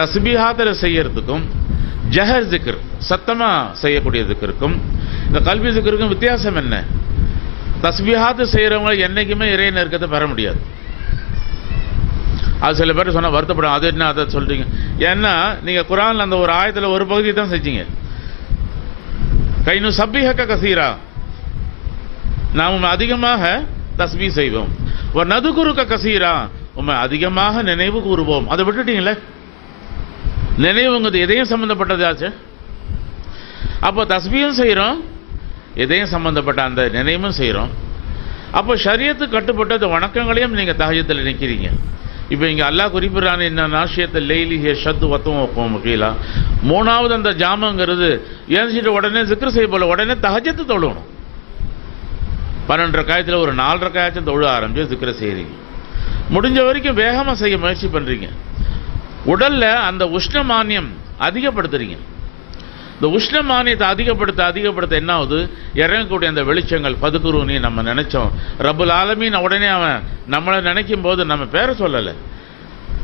தஸ்பீஹாத்தில் செய்யறதுக்கும் ஜஹர் ஜிக்ர் சத்தமா செய்யக்கூடிய திக்ருக்கும் இந்த கல்வி திக்ருக்கும் வித்தியாசம் என்ன? தஸ்பீஹாத்து செய்கிறவங்க என்னைக்குமே இறை நெருக்கத்தை பெற முடியாது. அது சில பேர் சொன்னா வருத்தப்படும் அது என்ன அதை சொல்றீங்க? ஏன்னா நீங்க குரான் அந்த ஒரு ஆயத்தில் ஒரு பகுதி தான் செஞ்சீங்க. கைனு சப்பிஹக்க கசீரா. நாம் அதிகமாக தஸ்பீ செய்வோம். ஒரு நதுகுருக்க கசீரா. உண்மை அதிகமாக நினைவு கூறுவோம். அதை விட்டுட்டீங்களே? நினைவுங்கிறது எதையும் சம்மந்தப்பட்டதாச்சு அப்போ தஸ்பியும் செய்கிறோம் எதையும் சம்மந்தப்பட்ட அந்த நினைவும் செய்கிறோம். அப்போ ஷரியத்து கட்டுப்பட்ட அந்த வணக்கங்களையும் நீங்கள் தஹஜத்தில் நிற்கிறீங்க இப்போ இங்கே அல்லாஹ் குறிப்பிட்றான் என்ன நாஷியத்தை லெய்லி ஹே ஷத்து வத்தம் வைப்போம் கீழா மூணாவது அந்த ஜாமங்கிறது ஏஞ்சிட்டு உடனே சிக்கர் செய்ய போல உடனே தஹஜத்து தொழணும் பன்னெண்டரை காயத்தில் ஒரு நாலரை காயச்சும் தொழ ஆரம்பிச்சு சிக்கரை செய்கிறீங்க முடிஞ்ச வரைக்கும் வேகமாக செய்ய முயற்சி பண்ணுறீங்க உடல்ல அந்த உஷ்ணமானியம் அதிகப்படுத்துறீங்க. இந்த உஷ்ணமானியத்தை அதிகப்படுத்த அதிகப்படுத்த என்ன ஆகுது இறங்கக்கூடிய அந்த வெளிச்சங்கள் பதுக்குருன்னு நம்ம நினைச்சோம். ரபுல் ஆலமின் உடனே அவன் நம்மளை நினைக்கும் போது நம்ம பேரை சொல்லலை.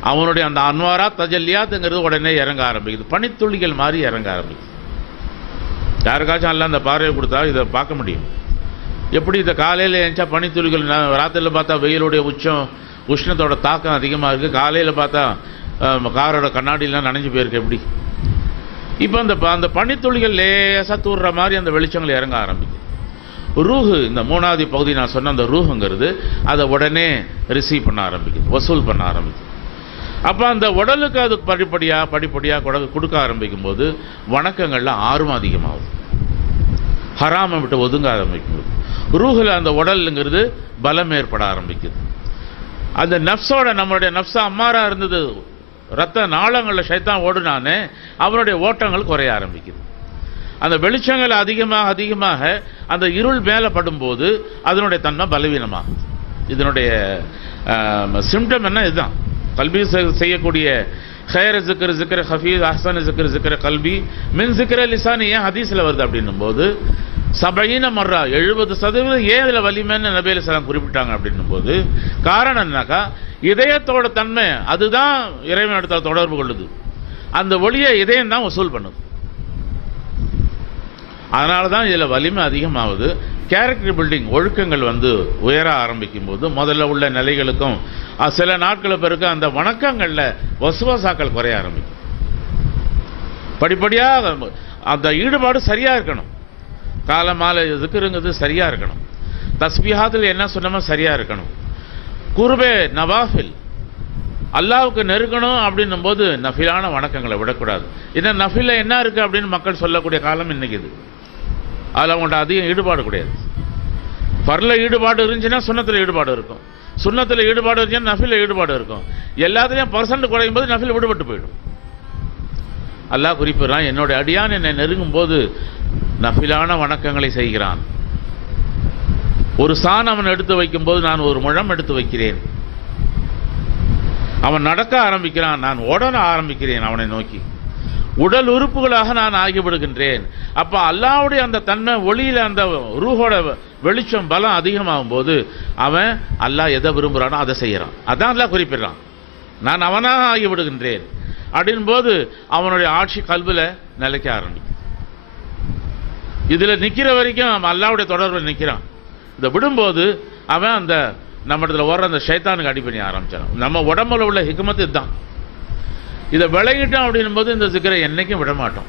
அவனுடைய அந்த அன்வாரா தஜல்லியாத்துங்கிறது உடனே இறங்க ஆரம்பிக்குது. பனித்துளிகள் மாதிரி இறங்க ஆரம்பிக்குது. யாருக்காச்சும் அல்ல அந்த பார்வையை கொடுத்தா இதை பார்க்க முடியும். எப்படி இந்த காலையில் எழுந்தா பனித்துளிகள் ராத்திரியில் பார்த்தா வெயிலுடைய உச்சம் உஷ்ணத்தோட தாக்கம் அதிகமாக இருக்குது காலையில் பார்த்தா காரோட கண்ணாடிலாம் நனைஞ்சு போயிருக்கு எப்படி? இப்போ அந்த ப- அந்த பனித்துளிகள் லேசாக தூர்ற மாதிரி அந்த வெளிச்சங்கள் இறங்க ஆரம்பிக்கும் ரூஹு இந்த மூணாவது பகுதி நான் சொன்ன அந்த ரூஹுங்கிறது அதை உடனே ரிசீவ் பண்ண ஆரம்பிக்குது வசூல் பண்ண ஆரம்பிக்குது. அப்போ அந்த உடலுக்கு அது படிப்படியாக படிப்படியாக கொட கொடுக்க ஆரம்பிக்கும் போது வணக்கங்களில் ஆர்வம் அதிகமாகுது ஹராமை விட்டு ஒதுங்க ஆரம்பிக்குது. ரூஹில் அந்த உடலுங்கிறது பலம் ஏற்பட ஆரம்பிக்குது. அந்த நப்ஸோட நம்மளுடைய நப்ஸா அம்மாரா இருந்தது. ரத்த நாளங்களில் சைத்தான் ஓடுனானே அவனுடைய ஓட்டங்கள் குறைய ஆரம்பிக்குது. அந்த வெளிச்சங்கள் அதிகமாக அதிகமாக அந்த இருள் மேலே படும்போது அதனுடைய தன்மை பலவீனமாகுது. இதனுடைய சிம்டம் என்ன? இதுதான். கல்வி செய்யக்கூடிய ஹயர் ஜிக்கர் ஜிக்கர் ஹஃபீஸ் அஹ்சன் ஜிக்கர் ஜிக்கர் கல்வி மின் ஜிக்கர் லிசானி ஏன் ஹதீஸில் வருது அப்படின்னும் போது சபையின மர்ரா எழுபது சதவீதம் ஏன் இதில் வலிமைன்னு நபி அலிஸ்லாம் குறிப்பிட்டாங்க அப்படின்னும் போது காரணம் என்னக்கா? இதயத்தோட தன்மை அதுதான் இறைவனிடத்தில் தொடர்பு கொள்ளுது. அந்த ஒளியை இதயம் தான் வசூல் பண்ணுது. அதனால தான் இதில் வலிமை அதிகமாகுது. கேரக்டர் பில்டிங் ஒழுக்கங்கள் வந்து உயர ஆரம்பிக்கும் போது முதல்ல உள்ள நிலைகளுக்கும் சில நாட்கள் பிறகு அந்த வணக்கங்களில் வசுவாசாக்கள் குறைய ஆரம்பிக்கும். படிப்படியாக அந்த ஈடுபாடு சரியா இருக்கணும். கால மாலை இதுக்குங்கிறது சரியாக இருக்கணும். தஸ்பிஹாத்தில் என்ன சொன்னமோ சரியாக இருக்கணும். குருபே நவாஃபில். அல்லாவுக்கு நெருக்கணும் அப்படின்னும் போது நஃபிலான வணக்கங்களை விடக்கூடாது. என்ன நஃபில என்ன இருக்கு அப்படின்னு மக்கள் சொல்லக்கூடிய காலம் இன்னைக்கு இது. அதில் அவங்கள்ட்ட அதிகம் ஈடுபாடு கிடையாது. பரல ஈடுபாடு இருந்துச்சுன்னா சுண்ணத்தில் ஈடுபாடு இருக்கும். சுண்ணத்தில் ஈடுபாடு இருந்துச்சுன்னா நஃபில ஈடுபாடு இருக்கும். எல்லாத்துலேயும் பர்சன்ட் குறையும் போது நஃபில் விடுபட்டு போயிடும். அல்லாஹ் குறிப்பிடுறான் என்னுடைய அடியான் என்னை நெருங்கும் போது நஃபிலான வணக்கங்களை செய்கிறான். ஒரு சான் அவன் எடுத்து வைக்கும்போது நான் ஒரு முழம் எடுத்து வைக்கிறேன். அவன் நடக்க ஆரம்பிக்கிறான் நான் ஓடன ஆரம்பிக்கிறேன் அவனை நோக்கி. உடல் உறுப்புகளாக நான் ஆகிவிடுகின்றேன். அப்போ அல்லாவுடைய அந்த தன்மை ஒளியில் அந்த ரூஹோட வெளிச்சம் பலம் அதிகமாகும் போது அவன் அல்லாஹ் எதை விரும்புறானோ அதை செய்கிறான் அதான் அல்லாஹ் குறிப்பிடுறான். நான் அவனாக ஆகிவிடுகின்றேன். அப்படின் போது அவனுடைய ஆட்சி கல்வில நிலைக்க ஆரம்பிக்கும். இதில் நிற்கிற வரைக்கும் அவன் அல்லாவுடைய தொடர்பில் நிற்கிறான் இதை விடும்போது அவன் அந்த நம்ம இடத்துல ஓடுற அந்த ஷைத்தானுக்கு அடி பண்ணி ஆரம்பிச்சான் நம்ம உடம்புல உள்ள ஹிக்மத்து இதுதான். இதை விளையிட்டோம் அப்படின்னும் போது இந்த சிக்கரை என்றைக்கும் விட மாட்டோம்